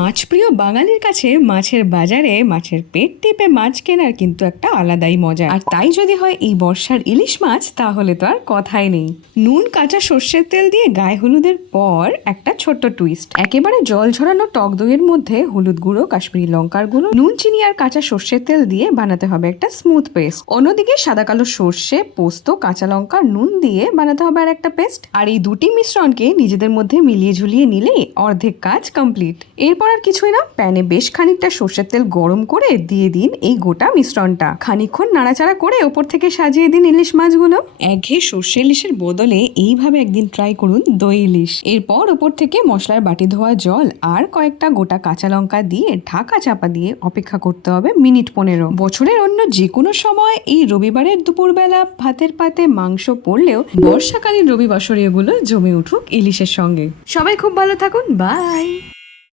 মাছপ্রিয় বাঙালির কাছে মাছের বাজারে মাছের পেট টিপে মাছ কেনার কিন্তু একটা আলাদাই মজা। আর তাই যদি হয় এই বর্ষার ইলিশ মাছ, তাহলে তো আর কথাই নেই। নুন, কাঁচা সর্ষের তেল দিয়ে গায়ে হলুদের পর একটা ছোট্ট টুইস্ট, একেবারে জল ঝরানো টক দইয়ের মধ্যে হলুদ গুঁড়ো, কাশ্মীরি লঙ্কার গুঁড়ো, নুন, চিনি আর কাঁচা সর্ষের তেল দিয়ে বানাতে হবে একটা স্মুথ পেস্ট। অন্যদিকে সাদা কালো সর্ষে, পোস্ত, কাঁচা লঙ্কা, নুন দিয়ে বানাতে হবে আর একটা পেস্ট। আর এই দুটি মিশ্রণকে নিজেদের মধ্যে মিলিয়ে ঝুলিয়ে নিলেই অর্ধেক কাজ কমপ্লিট। এরপর আর কিছুই না, প্যানে বেশ খানিকটা সর্ষের তেল গরম করে দিয়ে দিন এই গোটা মিশ্রণটা। খানিকক্ষণ নাড়াচাড়া করে ওপর থেকে সাজিয়ে দিন ইলিশ মাছগুলো। একঘেয়ে সর্ষে ইলিশের বদলে এইভাবে একদিন ট্রাই করুন দই ইলিশ। এরপর ওপর থেকে মশলার বাটি ধোয়া জল আর কয়েকটা গোটা কাঁচা লঙ্কা দিয়ে ঢাকা চাপা দিয়ে অপেক্ষা করতে হবে মিনিট 15। বছরের অন্য যে কোনো সময় এই রবিবারের দুপুরবেলা ভাতের পাতে মাংস পড়লেও বর্ষাকালীন রবিবাসরীয়গুলো জমে উঠুক ইলিশের সঙ্গে। সবাই খুব ভালো থাকুন, বাই।